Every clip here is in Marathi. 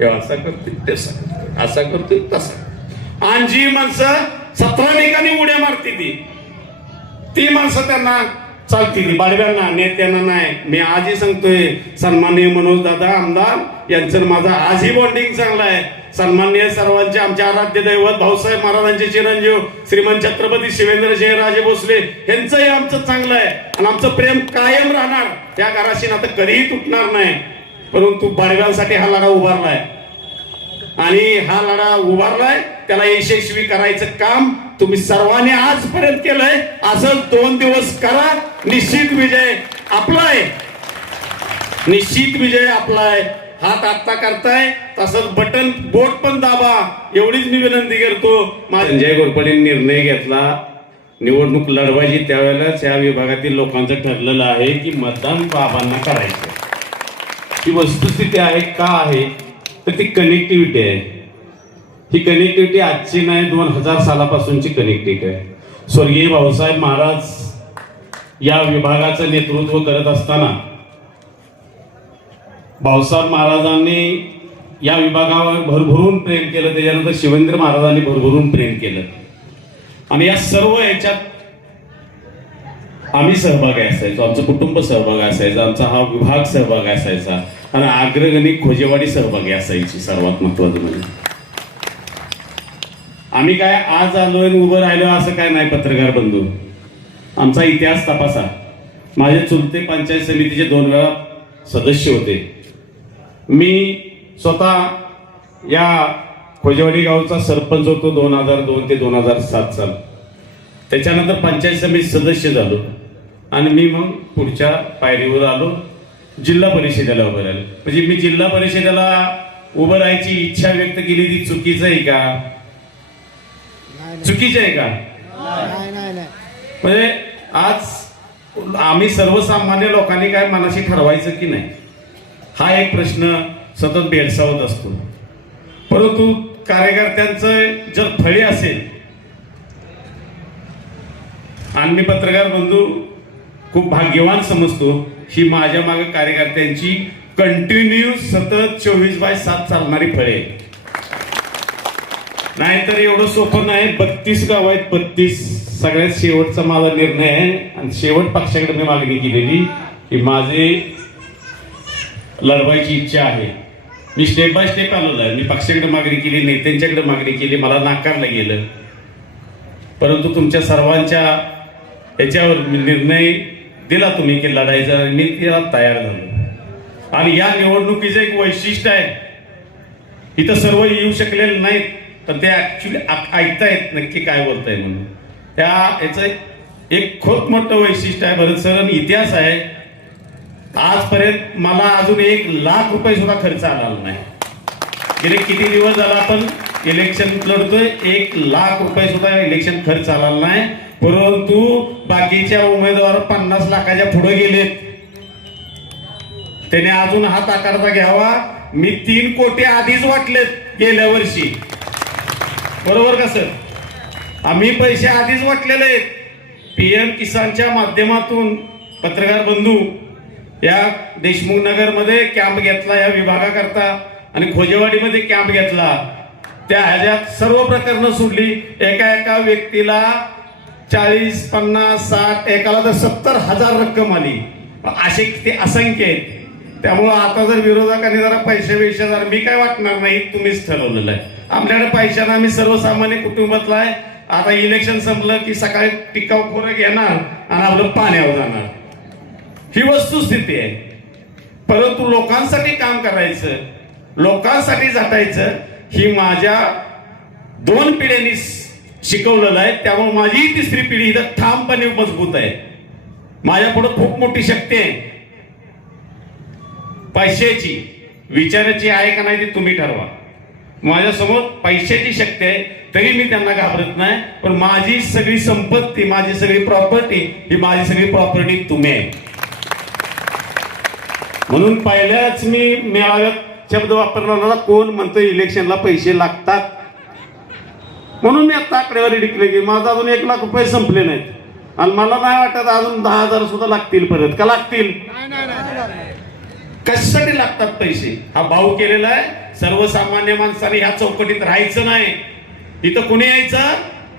हे असा करतोय तसा करतोय, असा करतोय तसा. आणि जी माणसं 17 ठिकाणी उड्या मारती ती माणसं त्यांना चालतील, बाडव्यांना नेत्यांना नाही. मी आजही सांगतोय, सन्माननीय मनोज दादा आमदार यांचं माझा आजही बॉन्डिंग चांगला आहे. सन्माननीय सर्वांचे आमचे आराध्य दैवत भाऊसाहेब महाराजांचे चिरंजीव श्रीमंत छत्रपती शिवेंद्रशहराजे भोसले यांचंही आमचं चांगलं आहे आणि आमचं प्रेम कायम राहणार. त्या घराशी नातं कधीही तुटणार नाही. परंतु बाडव्यांसाठी हा लढा उभारलाय आणि हा लढा उभारलाय त्याला यशस्वी करायचं काम तुम्ही सर्वांनी आजपर्यंत केलंय. असं 2 दिवस करा, निश्चित विजय आपला आहे, निश्चित विजय आपला आहे. हात आत्ता करताय तसंच बटन बोट पण दाबा, एवढीच मी विनंती करतो. संजय घोरपडेंनी निर्णय घेतला निवडणूक लढवायची, त्यावेळेलाच या विभागातील लोकांचं ठरलेलं आहे की मतदान बाबांना करायचं. ही वस्तुस्थिती आहे का आहे तर ती कनेक्टिव्हिटी आहे. ही कनेक्टिव्हिटी आजची नाही, 2000 सालापासूनची कनेक्टिव्हिटी आहे. स्वर्गीय भाऊसाहेब महाराज या विभागाचं नेतृत्व करत असताना भाऊसाहेब महाराजांनी या विभागावर भरभरून प्रेम केलं. त्याच्यानंतर शिवेंद्र महाराजांनी भरभरून प्रेम केलं आणि या सर्व याच्यात आम्ही सहभागी असायचो, आमचं कुटुंब सहभागी असायचं, आमचा हा विभाग सहभागी असायचा आणि अग्रगणी खोजेवाडी सहभागी असायची. सर्वात महत्वाचं म्हणजे आम्ही काय आज आलोय उभं राहिलो असं काय नाही. पत्रकार बंधू, आमचा इतिहास तपासा. माझे चुलते पंचायत समितीचे 2 वेळा सदस्य होते. मी स्वतः या खोजेवाडी गावचा सरपंच होतो 2002 ते 2007 साल. त्याच्यानंतर पंचायत समिती सदस्य झालो आणि मी मग पुढच्या पायरीवर आलो, जिल्हा परिषदेला उभं राहिलो. म्हणजे मी जिल्हा परिषदेला उभं राहायची इच्छा व्यक्त केली, ती चुकीचं आहे का? चुकीचं आहे का? म्हणजे आज आम्ही सर्वसामान्य लोकांनी काय मनाशी ठरवायचं की नाही, हा एक प्रश्न सतत भेडसावत असतो. परंतु कार्यकर्त्यांचं जर फळे असेल, आणि मी पत्रकार बंधू खूप भाग्यवान समजतो ही माझ्या मागे कार्यकर्त्यांची कंटिन्यू सतत 24/7 चालणारी फळे. नाहीतर एवढं सोपं नाही. 32 गाव आहेत, 32. सगळ्यात शेवटचा माझा निर्णय आहे आणि शेवट पक्षाकडे मी मागणी केलेली की माझे लढवायची इच्छा आहे. मी स्टेप बाय स्टेप आलेलो आहे. मी पक्षाकडे मागणी केली, नेत्यांच्याकडे मागणी केली, मला नाकारलं गेलं. परंतु तुमच्या सर्वांच्या याच्यावर मी निर्णय दिला तुम्ही की लढायचा, मी त्याला तयार झालो. आणि या निवडणुकीचं एक वैशिष्ट्य आहे, इथं सर्व येऊ शकलेले नाहीत तर ते ऍक्च्युली ऐकतायत नक्की काय बोलताय म्हणून. त्या याचं एक खूप मोठं वैशिष्ट्य आहे. भरत सर, इतिहास आहे. आजपर्यंत मला अजून 1 लाख रुपये सुद्धा खर्च आला नाही. गेले किती दिवस झाला आपण इलेक्शन लढतोय, 1 लाख रुपये सुद्धा इलेक्शन खर्च आला नाही. परंतु बाकीच्या उमेदवार 50 लाखाच्या पुढे गेलेत. त्याने अजून हात आकारता घ्यावा. मी 3 कोटी आधीच वाटलेत गेल्या वर्षी, बरोबर का सर? आम्ही पैसे आधीच वाटलेले आहेत. PM किसानच्या माध्यमातून पत्रकार बंधू या देशमुख नगर मध्ये कॅम्प घेतला या विभागाकरता आणि खोजेवाडीमध्ये कॅम्प घेतला. त्या ह्याच्यात सर्व प्रकरणं सोडली. एका व्यक्तीला 40, 50, 60, एकाला तर 70,000 रक्कम आली. असे ते असंख्य आहेत. त्यामुळं आता जर विरोधकांनी जरा पैसे जरा मी काय वाटणार नाही, तुम्हीच ठरवलेलं आहे. आपल्याकडे पैशानं आम्ही सर्वसामान्य कुटुंबातला आहे. आता इलेक्शन संपलं की सकाळी टिकाऊ खोरं घेणार आणि आपलं पाण्यावर जाणार, ही वस्तुस्थिती आहे. परंतु लोकांसाठी काम करायचं, लोकांसाठी झटायचं, ही माझ्या 2 पिढ्यांनी शिकवलेलं आहे. त्यामुळे माझी 3री पिढी इथं ठामपणे मजबूत आहे. माझ्या पुढे खूप मोठी शक्ती आहे. पैशाची, विचाराची आहे का नाही ती तुम्ही ठरवा. माझ्यासमोर पैशाची शक्ती आहे तरी मी त्यांना घाबरत नाही. पण माझी सगळी संपत्ती, माझी सगळी प्रॉपर्टी, ही माझी सगळी प्रॉपर्टी तुम्ही आहे. म्हणून पहिल्याच मी मेळाव्यात शब्द वापरला, कोण म्हणतं इलेक्शनला पैसे लागतात. म्हणून मी आता आकडेवारी डिक्लेअर केली. माझा अजून 1 लाख रुपये संपले नाहीत आणि मला नाही वाटत अजून 10,000 सुद्धा लागतील. परत का लागतील? कशासाठी लागतात पैसे हा भाऊ केलेला आहे. सर्वसामान्य माणसाने ह्या चौकटीत राहायचं नाही. इथं कुणी यायचं,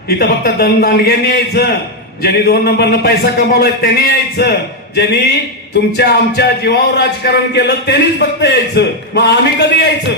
इथं फक्त दांडग्यांनी यायचं. ज्यांनी 2 नंबरनं पैसा कमावलाय त्यांनी यायचं. ज्यांनी तुमच्या आमच्या जीवावर राजकारण केलं त्यांनीच फक्त यायचं. मग आम्ही कधी यायचं?